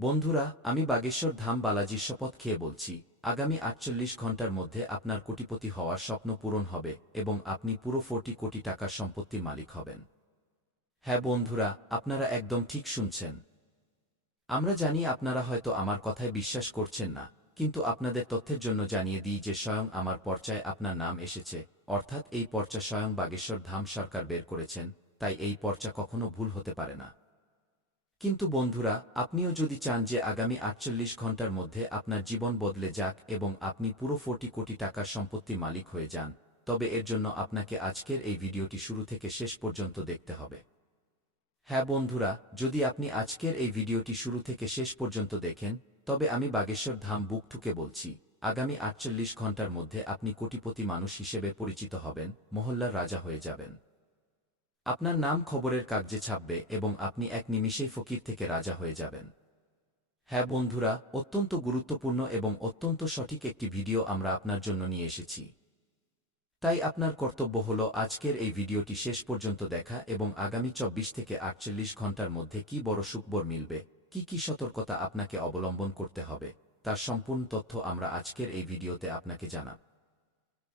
বন্ধুরা, আমি বাগেশ্বর ধাম বালাজির শপথ খেয়ে বলছি, আগামী ৪৮ ঘণ্টার মধ্যে আপনার কোটিপতি হওয়ার স্বপ্ন পূরণ হবে এবং আপনি পুরো ৪০ কোটি টাকার সম্পত্তির মালিক হবেন। হ্যাঁ বন্ধুরা, আপনারা একদম ঠিক শুনছেন। আমরা জানি আপনারা হয়তো আমার কথায় বিশ্বাস করছেন না, কিন্তু আপনাদের তথ্যের জন্য জানিয়ে দিই যে স্বয়ং আমার পর্চায় আপনার নাম এসেছে, অর্থাৎ এই পর্চা স্বয়ং বাগেশ্বর ধাম সরকার বের করেছেন, তাই এই পর্চা কখনো ভুল হতে পারে না। কিন্তু বন্ধুরা, আপনিও যদি চান যে আগামী ৪৮ ঘণ্টার মধ্যে আপনার জীবন বদলে যাক এবং আপনি পুরো ৪০ কোটি টাকার সম্পত্তির মালিক হয়ে যান, তবে এর জন্য আপনাকে আজকের এই ভিডিওটি শুরু থেকে শেষ পর্যন্ত দেখতে হবে। হ্যাঁ বন্ধুরা, যদি আপনি আজকের এই ভিডিওটি শুরু থেকে শেষ পর্যন্ত দেখেন, তবে আমি বাগেশ্বর ধাম বুক ঠুকে বলছি, আগামী ৪৮ ঘণ্টার মধ্যে আপনি কোটিপতি মানুষ হিসেবে পরিচিত হবেন, মহল্লার রাজা হয়ে যাবেন। আপনার নাম খবরের কাগজে ছাপবে এবং আপনি এক নিমিষেই ফকির থেকে রাজা হয়ে যাবেন। হ্যাঁ বন্ধুরা, অত্যন্ত গুরুত্বপূর্ণ এবং অত্যন্ত সঠিক একটি ভিডিও আমরা আপনার জন্য নিয়ে এসেছি। তাই আপনার কর্তব্য হল আজকের এই ভিডিওটি শেষ পর্যন্ত দেখা এবং আগামী ২৪ থেকে ৪৮ ঘণ্টার মধ্যে কি বড় সুখবর মিলবে, কি সতর্কতা আপনাকে অবলম্বন করতে হবে, তার সম্পূর্ণ তথ্য আমরা আজকের এই ভিডিওতে আপনাকে জানাব।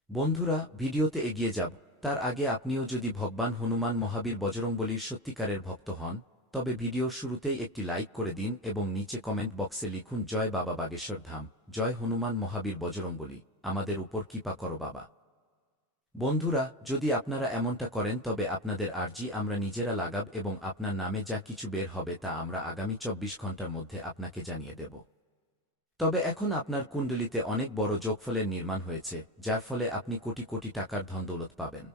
বন্ধুরা, ভিডিওতে এগিয়ে যাব তার আগে আপনিও যদি ভগবান হনুমান মহাবীর বজরংবলীর সত্যিকারের ভক্ত হন, তবে ভিডিওর শুরুতেই একটি লাইক করে দিন এবং নিচে কমেন্ট বক্সে লিখুন জয় বাবা বাগেশ্বর ধাম, জয় হনুমান মহাবীর বজরংবলী, আমাদের উপর কৃপা করো বাবা। বন্ধুরা, যদি আপনারা এমনটা করেন তবে আপনাদের আর্জি আমরা নিজেরা লাগাব এবং আপনার নামে যা কিছু বের হবে তা আমরা আগামী ২৪ ঘণ্টার মধ্যে আপনাকে জানিয়ে দেব। তবে এখন আপনার কুণ্ডলিতে অনেক বড় যোগফলের নির্মাণ হয়েছে, যার ফলে আপনি কোটি কোটি টাকার ধনদৌলত পাবেন।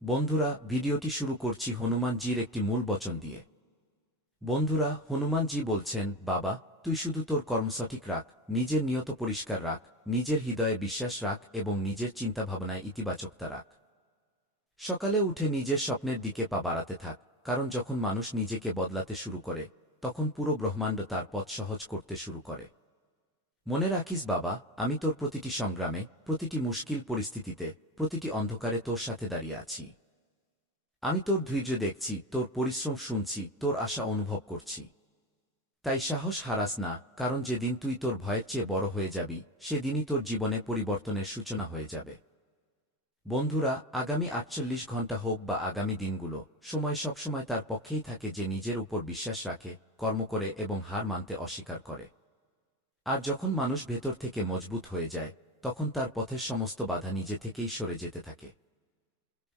বন্ধুরা, ভিডিওটি শুরু করছি হনুমানজির একটি মূল বচন দিয়ে। বন্ধুরা, হনুমানজি বলছেন, বাবা, তুই শুধু তোর কর্ম সঠিক রাখ, নিজের নিয়ত পরিষ্কার রাখ, নিজের হৃদয়ে বিশ্বাস রাখ এবং নিজের চিন্তাভাবনায় ইতিবাচকতা রাখ। সকালে উঠে নিজের স্বপ্নের দিকে পা বাড়াতে থাক, কারণ যখন মানুষ নিজেকে বদলাতে শুরু করে, তখন পুরো ব্রহ্মাণ্ড তার পথ সহজ করতে শুরু করে। মনে রাখিস বাবা, আমি তোর প্রতিটি সংগ্রামে, প্রতিটি মুশকিল পরিস্থিতিতে, প্রতিটি অন্ধকারে তোর সাথে দাঁড়িয়ে আছি। আমি তোর ধৈর্য দেখছি, তোর পরিশ্রম শুনছি, তোর আশা অনুভব করছি। তাই সাহস হারাস না, কারণ যেদিন তুই তোর ভয়ের চেয়ে বড় হয়ে যাবি, সেদিনই তোর জীবনে পরিবর্তনের সূচনা হয়ে যাবে। বন্ধুরা, আগামী ৪৮ ঘণ্টা হোক বা আগামী দিনগুলো, সময় সবসময় তার পক্ষেই থাকে যে নিজের উপর বিশ্বাস রাখে, কর্ম করে এবং হার মানতে অস্বীকার করে। আর যখন মানুষ ভেতর থেকে মজবুত হয়ে যায়, তখন তার পথের সমস্ত বাধা নিজে থেকেই সরে যেতে থাকে।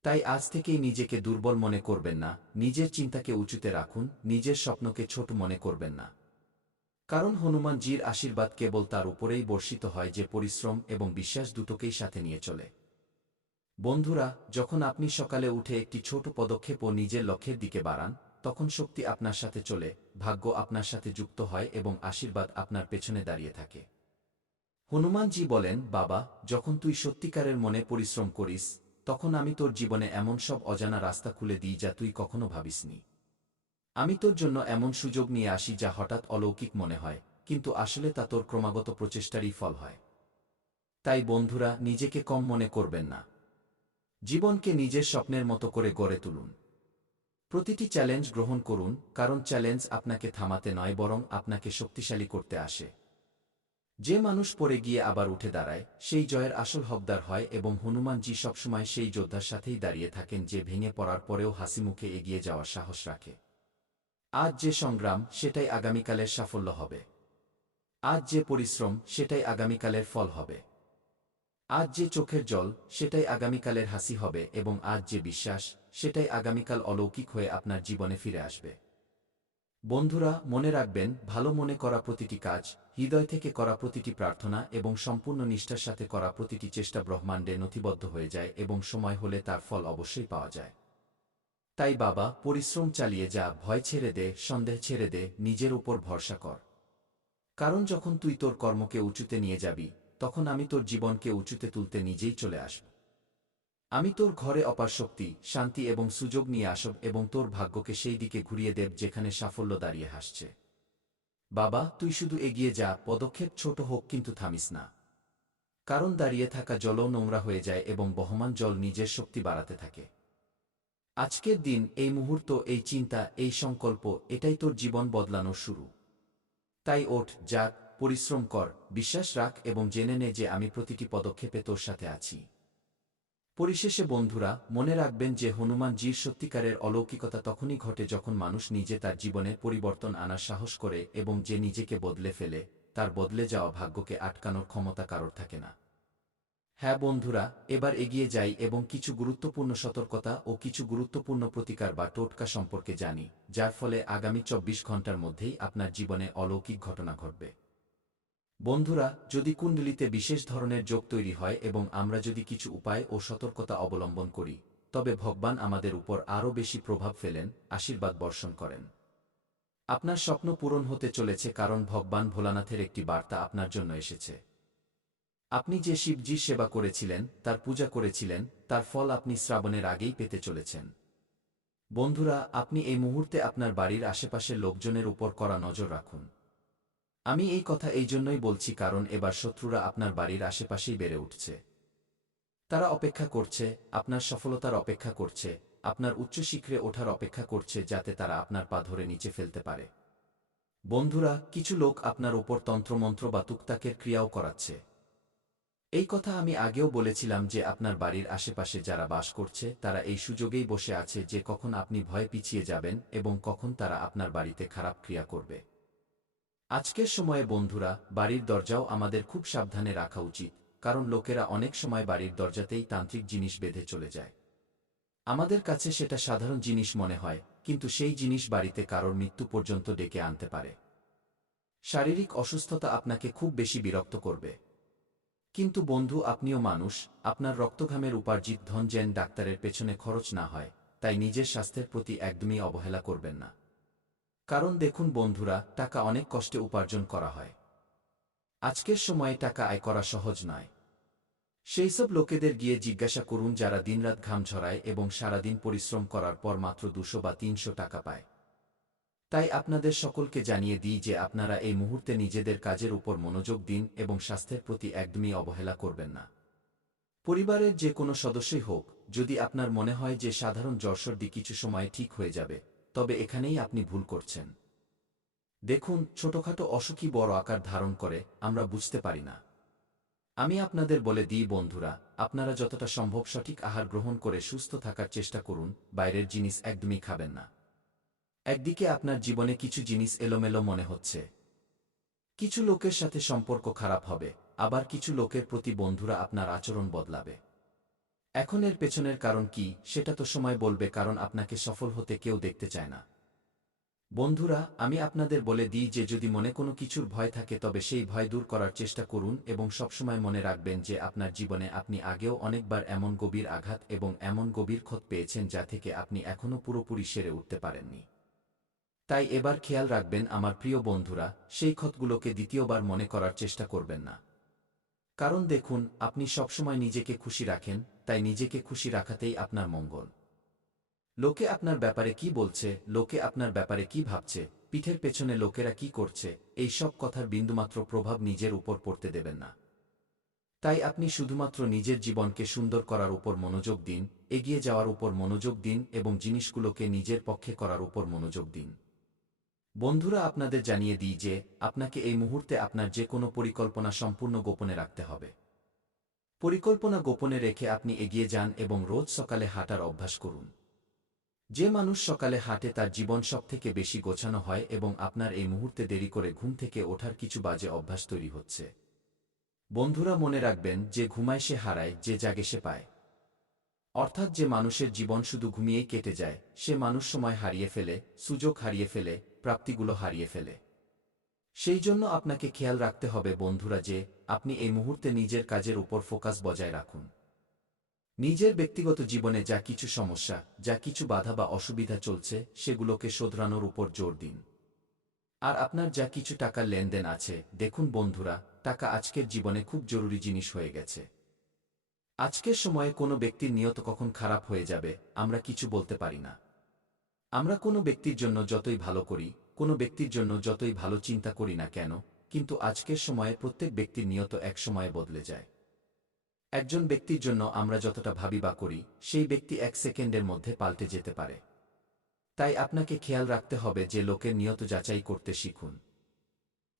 তাই আজ থেকেই নিজেকে দুর্বল মনে করবেন না, নিজের চিন্তাকে উঁচুতে রাখুন, নিজের স্বপ্নকে ছোট মনে করবেন না। কারণ হনুমানজির আশীর্বাদ কেবল তার উপরেই বর্ষিত হয় যে পরিশ্রম এবং বিশ্বাস দুটোকেই সাথে নিয়ে চলে। বন্ধুরা, যখন আপনি সকালে উঠে একটি ছোট পদক্ষেপও নিজের লক্ষ্যের দিকে বাড়ান, তখন শক্তি আপনার সাথে চলে, ভাগ্য আপনার সাথে যুক্ত হয় এবং আশীর্বাদ আপনার পেছনে দাঁড়িয়ে থাকে। হনুমানজি বলেন, বাবা, যখন তুই সত্যিকারের মনে পরিশ্রম করিস, তখন আমি তোর জীবনে এমন সব অজানা রাস্তা খুলে দিই যা তুই কখনো ভাবিসনি। আমি তোর জন্য এমন সুযোগ নিয়ে আসি যা হঠাৎ অলৌকিক মনে হয়, কিন্তু আসলে তা তোর ক্রমাগত প্রচেষ্টারই ফল হয়। তাই বন্ধুরা, নিজেকে কম মনে করবেন না। জীবনকে নিজের স্বপ্নের মতো করে গড়ে তুলুন। প্রতিটি চ্যালেঞ্জ গ্রহণ করুন, কারণ চ্যালেঞ্জ আপনাকে থামাতে নয় বরং আপনাকে শক্তিশালী করতে আসে। যে মানুষ পড়ে গিয়ে আবার উঠে দাঁড়ায়, সেই জয়ের আসল হকদার হয় এবং হনুমানজি সবসময় সেই যোদ্ধার সাথেই দাঁড়িয়ে থাকেন যে ভেঙে পড়ার পরেও হাসিমুখে এগিয়ে যাওয়ার সাহস রাখে। আজ যে সংগ্রাম, সেটাই আগামীকালের সাফল্য হবে। আজ যে পরিশ্রম, সেটাই আগামীকালের ফল হবে। আজ যে চোখের জল, সেটাই আগামীকালের হাসি হবে এবং আজ যে বিশ্বাস, সেটাই আগামীকাল অলৌকিক হয়ে আপনার জীবনে ফিরে আসবে। বন্ধুরা, মনে রাখবেন, ভালো মনে করা প্রতিটি কাজ, হৃদয় থেকে করা প্রতিটি প্রার্থনা এবং সম্পূর্ণ নিষ্ঠার সাথে করা প্রতিটি চেষ্টা ব্রহ্মাণ্ডে নথিবদ্ধ হয়ে যায় এবং সময় হলে তার ফল অবশ্যই পাওয়া যায়। তাই বাবা, পরিশ্রম চালিয়ে যা, ভয় ছেড়ে দে, সন্দেহ ছেড়ে দে, নিজের উপর ভরসা কর। কারণ যখন তুই তোর কর্মকে উঁচুতে নিয়ে যাবি, তখন আমি তোর জীবনকে উঁচুতে তুলতে নিজেই চলে আসব। আমি তোর ঘরে অপার শক্তি, শান্তি এবং সুযোগ নিয়ে আসব এবং তোর ভাগ্যকে সেই দিকে ঘুরিয়ে দেব যেখানে সাফল্য দাঁড়িয়ে হাসছে। বাবা, তুই শুধু এগিয়ে যা, পদক্ষেপ ছোট হোক কিন্তু থামিস না। কারণ দাঁড়িয়ে থাকা জলও নোংরা হয়ে যায় এবং বহমান জল নিজের শক্তি বাড়াতে থাকে। আজকের দিন, এই মুহূর্ত, এই চিন্তা, এই সংকল্প, এটাই তোর জীবন বদলানোর শুরু। তাই ওঠ, জাগ, পরিশ্রম কর, বিশ্বাস রাখ এবং জেনে নে যে আমি প্রতিটি পদক্ষেপে তোর সাথে আছি। পরিশেষে বন্ধুরা, মনে রাখবেন যে হনুমানজির সত্যিকারের অলৌকিকতা তখনই ঘটে যখন মানুষ নিজে তার জীবনে পরিবর্তন আনার সাহস করে এবং যে নিজেকে বদলে ফেলে, তার বদলে যাওয়া ভাগ্যকে আটকানোর ক্ষমতা কারোর থাকে না। হ্যাঁ বন্ধুরা, এবার এগিয়ে যাই এবং কিছু গুরুত্বপূর্ণ সতর্কতা ও কিছু গুরুত্বপূর্ণ প্রতিকার বা টোটকা সম্পর্কে জানি, যার ফলে আগামী ২৪ ঘন্টার মধ্যেই আপনার জীবনে অলৌকিক ঘটনা ঘটবে। বন্ধুরা, যদি কুণ্ডলিতে বিশেষ ধরনের যোগ তৈরি হয় এবং আমরা যদি কিছু উপায় ও সতর্কতা অবলম্বন করি, তবে ভগবান আমাদের উপর আরও বেশি প্রভাব ফেলেন, আশীর্বাদ বর্ষণ করেন। আপনার স্বপ্ন পূরণ হতে চলেছে কারণ ভগবান ভোলানাথের একটি বার্তা আপনার জন্য এসেছে। আপনি যে শিবজির সেবা করেছিলেন, তার পূজা করেছিলেন, তার ফল আপনি শ্রাবণের আগেই পেতে চলেছেন। বন্ধুরা, আপনি এই মুহূর্তে আপনার বাড়ির আশেপাশের লোকজনের উপর কড়া নজর রাখুন। আমি এই কথা এই জন্যই বলছি কারণ এবার শত্রুরা আপনার বাড়ির আশেপাশেই বেড়ে উঠছে। তারা অপেক্ষা করছে, আপনার সফলতার অপেক্ষা করছে, আপনার উচ্চশিখরে ওঠার অপেক্ষা করছে যাতে তারা আপনার পা ধরে নিচে ফেলতে পারে। বন্ধুরা, কিছু লোক আপনার ওপর তন্ত্রমন্ত্র বা তুকতাকের ক্রিয়াও করাচ্ছে। এই কথা আমি আগেও বলেছিলাম যে আপনার বাড়ির আশেপাশে যারা বাস করছে তারা এই সুযোগেই বসে আছে যে কখন আপনি ভয়ে পিছিয়ে যাবেন এবং কখন তারা আপনার বাড়িতে খারাপ ক্রিয়া করবে। আজকের সময়ে বন্ধুরা, বাড়ির দরজাও আমাদের খুব সাবধানে রাখা উচিত, কারণ লোকেরা অনেক সময় বাড়ির দরজাতেই তান্ত্রিক জিনিস বেঁধে চলে যায়। আমাদের কাছে সেটা সাধারণ জিনিস মনে হয়, কিন্তু সেই জিনিস বাড়িতে কারোর মৃত্যু পর্যন্ত ডেকে আনতে পারে। শারীরিক অসুস্থতা আপনাকে খুব বেশি বিরক্ত করবে। কিন্তু বন্ধু, আপনিও মানুষ, আপনার রক্তঘামের উপার্জিত ধন যেন ডাক্তারের পেছনে খরচ না হয়, তাই নিজের স্বাস্থ্যের প্রতি একদমই অবহেলা করবেন না। কারণ দেখুন বন্ধুরা, টাকা অনেক কষ্টে উপার্জন করা হয়। আজকের সময়ে টাকা আয় করা সহজ নয়। সেইসব লোকেদের গিয়ে জিজ্ঞাসা করুন যারা দিনরাত ঘাম ঝরায় এবং সারাদিন পরিশ্রম করার পর মাত্র ২০০ বা ৩০০ টাকা পায়। তাই আপনাদের সকলকে জানিয়ে দিই যে আপনারা এই মুহূর্তে নিজেদের কাজের উপর মনোযোগ দিন এবং স্বাস্থ্যের প্রতি একদমই অবহেলা করবেন না। পরিবারের যে কোনো সদস্যই হোক, যদি আপনার মনে হয় যে সাধারণ জ্বরসর্দি কিছু সময়ে ঠিক হয়ে যাবে, তবে এখানেই আপনি ভুল করছেন। দেখুন, ছোটখাটো অসুখই বড় আকার ধারণ করে, আমরা বুঝতে পারি না। আমি আপনাদের বলে দিই বন্ধুরা, আপনারা যতটা সম্ভব সঠিক আহার গ্রহণ করে সুস্থ থাকার চেষ্টা করুন, বাইরের জিনিস একদমই খাবেন না। একদিকে আপনার জীবনে কিছু জিনিস এলোমেলো মনে হচ্ছে। কিছু লোকের সাথে সম্পর্ক খারাপ হবে, আবার কিছু লোকের প্রতি বন্ধুরা আপনার আচরণ বদলাবে। এখন এর পেছনের কারণ কি সেটা তো সময় বলবে, কারণ আপনাকে সফল হতে কেউ দেখতে চায় না। বন্ধুরা, আমি আপনাদের বলে দিই যে যদি মনে কোনো কিছুর ভয় থাকে তবে সেই ভয় দূর করার চেষ্টা করুন এবং সবসময় মনে রাখবেন যে আপনার জীবনে আপনি আগেও অনেকবার এমন গভীর আঘাত এবং এমন গভীর ক্ষত পেয়েছেন যা থেকে আপনি এখনও পুরোপুরি সেরে উঠতে পারেননি। তাই এবার খেয়াল রাখবেন আমার প্রিয় বন্ধুরা, সেই ক্ষতগুলোকে দ্বিতীয়বার মনে করার চেষ্টা করবেন না। কারণ দেখুন, আপনি সবসময় নিজেকে খুশি রাখেন, তাই নিজেকে খুশি রাখাতেই আপনার মঙ্গল। লোকে আপনার ব্যাপারে কি বলছে, লোকে আপনার ব্যাপারে কি ভাবছে, পিঠের পেছনে লোকেরা কি করছে, এই সব কথার বিন্দুমাত্র প্রভাব নিজের উপর পড়তে দেবেন না। তাই আপনি শুধুমাত্র নিজের জীবনকে সুন্দর করার উপর মনোযোগ দিন, এগিয়ে যাওয়ার উপর মনোযোগ দিন এবং জিনিসগুলোকে নিজের পক্ষে করার উপর মনোযোগ দিন। বন্ধুরা, আপনাদের জানিয়ে দিই যে আপনাকে এই মুহূর্তে আপনার যে কোনো পরিকল্পনা সম্পূর্ণ গোপনে রাখতে হবে। পরিকল্পনা গোপনে রেখে আপনি এগিয়ে যান এবং রোজ সকালে হাঁটার অভ্যাস করুন। যে মানুষ সকালে হাঁটে তার জীবন সবথেকে বেশি গোছানো হয় এবং আপনার এই মুহূর্তে দেরি করে ঘুম থেকে ওঠার কিছু বাজে অভ্যাস তৈরি হচ্ছে। বন্ধুরা, মনে রাখবেন যে ঘুমায় সে হারায়, যে জাগে সে পায়। অর্থাৎ যে মানুষের জীবন শুধু ঘুমিয়েই কেটে যায়, সে মানুষ সময় হারিয়ে ফেলে, সুযোগ হারিয়ে ফেলে, প্রাপ্তিগুলো হারিয়ে ফেলে। সেই জন্য আপনাকে খেয়াল রাখতে হবে বন্ধুরা যে আপনি এই মুহূর্তে নিজের কাজের উপর ফোকাস বজায় রাখুন। নিজের ব্যক্তিগত জীবনে যা কিছু সমস্যা, যা কিছু বাধা বা অসুবিধা চলছে সেগুলোকে শোধরানোর উপর জোর দিন। আর আপনার যা কিছু টাকার লেনদেন আছে, দেখুন বন্ধুরা, টাকা আজকের জীবনে খুব জরুরি জিনিস হয়ে গেছে। আজকের সময়ে কোনো ব্যক্তির নিয়ত কখন খারাপ হয়ে যাবে আমরা কিছু বলতে পারি না। আমরা কোনো ব্যক্তির জন্য যতই ভালো করি, কোনো ব্যক্তির জন্য যতই ভালো চিন্তা করি না কেন, কিন্তু আজকের সময়ে প্রত্যেক ব্যক্তির নিয়ত এক সময়ে বদলে যায়। একজন ব্যক্তির জন্য আমরা যতটা ভাবি বা করি, সেই ব্যক্তি এক সেকেন্ডের মধ্যে পাল্টে যেতে পারে। তাই আপনাকে খেয়াল রাখতে হবে যে লোকের নিয়ত যাচাই করতে শিখুন।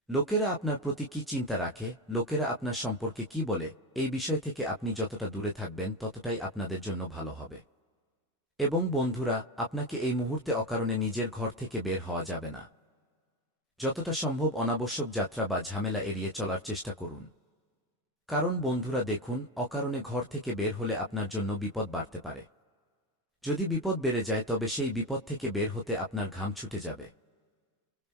লোকেরা আপনার প্রতি কি চিন্তা রাখে, লোকেরা আপনার সম্পর্কে কি বলে, এই বিষয় থেকে আপনি যতটা দূরে থাকবেন ততটাই আপনাদের জন্য ভালো হবে। এবং বন্ধুরা, আপনাকে এই মুহূর্তে অকারণে নিজের ঘর থেকে বের হওয়া যাবে না। যতটা সম্ভব অনাবশ্যক যাত্রা বা ঝামেলা এড়িয়ে চলার চেষ্টা করুন। কারণ বন্ধুরা দেখুন, অকারণে ঘর থেকে বের হলে আপনার জন্য বিপদ বাড়তে পারে। যদি বিপদ বেড়ে যায় তবে সেই বিপদ থেকে বের হতে আপনার ঘাম ছুটে যাবে।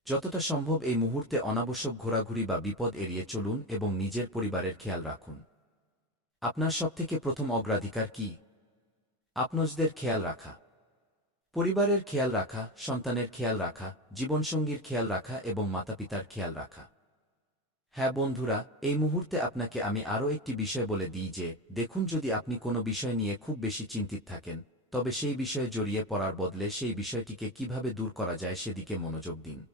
যতটা সম্ভব এই মুহূর্তে অনাবশ্যক ঘোরাঘুরি বা বিপদ এড়িয়ে চলুন এবং নিজের পরিবারের খেয়াল রাখুন। আপনার সবথেকে প্রথম অগ্রাধিকার কি? আপনজনদের খেয়াল রাখা। পরিবারের খেয়াল রাখা, সন্তানের খেয়াল রাখা, জীবনসঙ্গীর খেয়াল রাখা এবং মাতাপিতার খেয়াল রাখা। হ্যাঁ বন্ধুরা, এই মুহূর্তে আপনাকে আমি আরও একটি বিষয় বলে দিই যে, দেখুন, যদি আপনি কোনো বিষয় নিয়ে খুব বেশি চিন্তিত থাকেন, তবে সেই বিষয়ে জড়িয়ে পড়ার বদলে সেই বিষয়টিকে কিভাবে দূর করা যায় সেদিকে মনোযোগ দিন।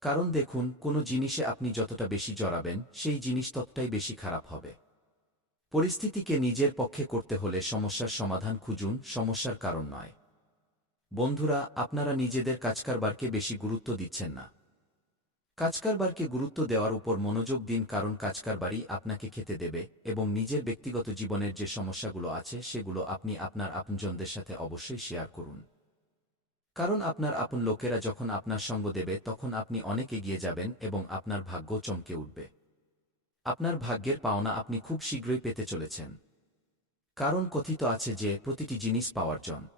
কারণ দেখুন, কোনো জিনিসে আপনি যতটা বেশি জড়াবেন, সেই জিনিস ততটাই বেশি খারাপ হবে। পরিস্থিতিকে নিজের পক্ষে করতে হলে সমস্যার সমাধান খুঁজুন, সমস্যার কারণ নয়। বন্ধুরা, আপনারা নিজেদের কাজকারবারকে বেশি গুরুত্ব দিচ্ছেন না। কাজকারবারকে গুরুত্ব দেওয়ার উপর মনোযোগ দিন, কারণ কাজকারবারই আপনাকে খেতে দেবে এবং নিজের ব্যক্তিগত জীবনের যে সমস্যাগুলো আছে সেগুলো আপনি আপনার আপনজনদের সাথে অবশ্যই শেয়ার করুন। কারণ আপনার আপন লোকেরা যখন আপনার সঙ্গ দেবে তখন আপনি অনেক এগিয়ে যাবেন এবং আপনার ভাগ্য চমকে উঠবে। আপনার ভাগ্যের পাওনা আপনি খুব শীঘ্রই পেতে চলেছেন। কারণ কথিত আছে যে প্রতিটি জিনিস পাওয়ার জন্য